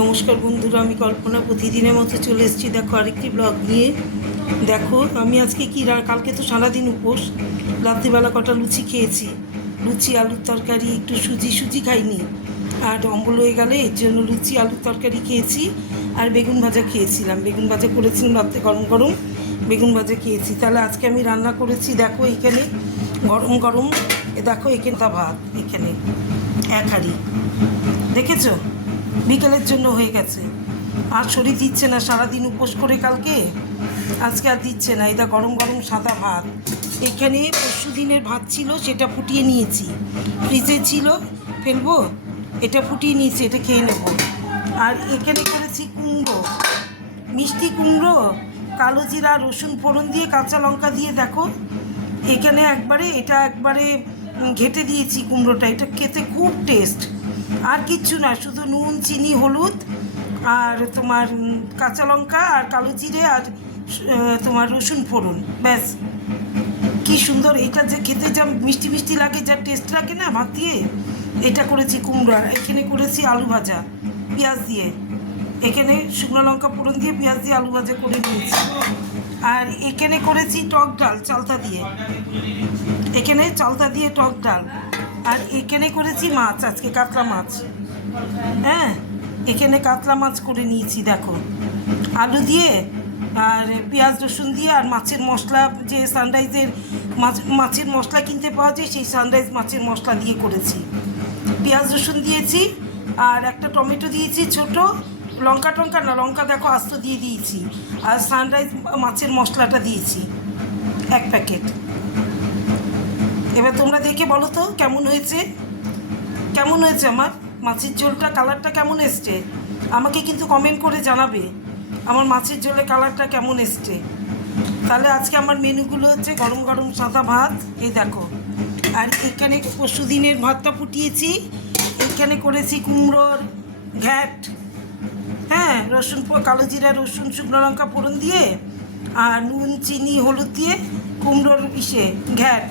নমস্কার বন্ধুরা, আমি কল্পনা প্রতিদিনের মতো চলে এসেছি। দেখো আরেকটি ব্লগ নিয়ে। দেখো আমি আজকে কালকে তো সারাদিন উপোস। রাত্রিবেলা কটা লুচি খেয়েছি, লুচি আলুর তরকারি, একটু সুজি খাইনি, আর অম্বল হয়ে গেলে এর জন্য লুচি আলুর তরকারি খেয়েছি। আর বেগুন ভাজা খেয়েছিলাম, বেগুন ভাজা করেছিলাম রাত্রে, গরম গরম বেগুন ভাজা খেয়েছি। তাহলে আজকে আমি রান্না করেছি, দেখো এখানে গরম গরম, দেখো এখানে ভাত, এখানে এক হাঁড়ি, দেখেছো? বিকেলের জন্য হয়ে গেছে। আর শরীর দিচ্ছে না, সারাদিন উপোস করে কালকে, আজকে আর দিচ্ছে না। এটা গরম গরম সাদা ভাত। এখানে পরশু দিনের ভাত ছিল, সেটা ফুটিয়ে নিয়েছি, ফ্রিজে ছিল, ফেলবো, এটা ফুটিয়ে নিয়েছি, এটা খেয়ে নেব। আর এখানে করেছি কুমড়ো, মিষ্টি কুমড়ো, কালো জিরা রসুন ফোড়ন দিয়ে, কাঁচা লঙ্কা দিয়ে, দেখো এখানে এটা একবারে ঘেটে দিয়েছি কুমড়োটা। এটা খেতে খুব টেস্ট। আর কিচ্ছু না, শুধু নুন, চিনি, হলুদ, আর তোমার কাঁচা লঙ্কা, আর কালো জিরে, আর তোমার রসুন ফোড়ন, ব্যাস। কি সুন্দর! এটা যে খেতে যা মিষ্টি মিষ্টি লাগে, যা টেস্ট লাগে না ভাত দিয়ে, এটা করেছি কুমড়ো। আর এখানে করেছি আলু ভাজা পেঁয়াজ দিয়ে, এখানে শুকনো লঙ্কা ফোড়ন দিয়ে পেঁয়াজ দিয়ে আলু ভাজা করে নিয়েছি। আর এখানে করেছি টক ডাল চালতা দিয়ে, এখানে চালতা দিয়ে টক ডাল। আর এখানে করেছি মাছ, আজকে কাতলা মাছ, হ্যাঁ এখানে কাতলা মাছ করে নিয়েছি, দেখো আলু দিয়ে আর পেঁয়াজ রসুন দিয়ে, আর মাছের মশলা, যে সানরাইজের মাছের মশলা কিনতে পাওয়া যায়, সেই সানরাইজ মাছের মশলা দিয়ে করেছি। পেঁয়াজ রসুন দিয়েছি, আর একটা টমেটো দিয়েছি ছোট, লঙ্কা না, লঙ্কা দেখো আস্ত দিয়ে দিয়েছি। আর সানরাইজ মাছের মশলাটা দিয়েছি 1 প্যাকেট। এবার তোমরা দেখে বলো তো কেমন হয়েছে আমার মাছের ঝোলটা, কালারটা কেমন এসছে? আমাকে কিন্তু কমেন্ট করে জানাবে আমার মাছের ঝোলের কালারটা কেমন এসছে। তাহলে আজকে আমার মেনুগুলো হচ্ছে গরম গরম সাদা ভাত, এই দেখো। আর এখানে পরশু দিনের ভাতটা ফুটিয়েছি, এখানে করেছি কুমড়োর ঘ্যাট, হ্যাঁ রসুন, কালো জিরা রসুন শুকনো লঙ্কা ফোড়ন দিয়ে, আর নুন চিনি হলুদ দিয়ে কুমড়োর ঘ্যাট,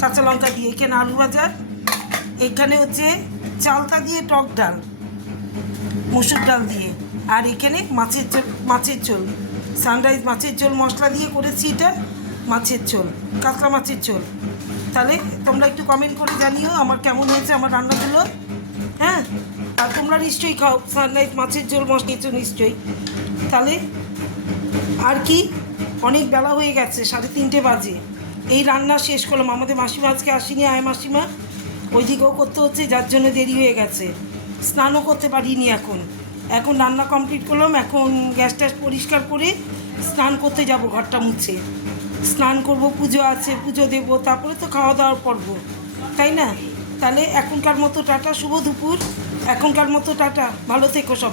কাঁচা লঙ্কা দিয়ে। এখানে আলু ভাজা, এখানে হচ্ছে চালতা দিয়ে টক ডাল, মসুর ডাল দিয়ে। আর এখানে মাছের ঝোল, সানরাইজ মাছের ঝোল মশলা দিয়ে করেছি, এটা মাছের ঝোল, কাতলা মাছের ঝোল। তাহলে তোমরা একটু কমেন্ট করে জানিও আমার কেমন হয়েছে আমার রান্নাগুলো, হ্যাঁ। আর তোমরা নিশ্চয়ই খাও সানরাইজ মাছের ঝোল মশলা নিশ্চয়ই। তাহলে আর কি, অনেক বেলা হয়ে গেছে, 3:30 বাজে। এই রান্না শেষ করলাম। আমাদের মাসিমা আজকে আসেনি, আয় মাসিমা, ওইদিকেও করতে হচ্ছে, যার জন্য দেরি হয়ে গেছে। স্নানও করতে পারিনি এখন রান্না কমপ্লিট করলাম। এখন গ্যাস ট্যাস পরিষ্কার করে স্নান করতে যাব, ঘরটা মুছে স্নান করব, পুজো আছে, পুজো দেবো, তারপরে তো খাওয়া দাওয়ার পর্ব, তাই না? তাহলে এখনকার মতো টাটা, শুভ দুপুর, এখনকার মতো টাটা, ভালো থেকো সব।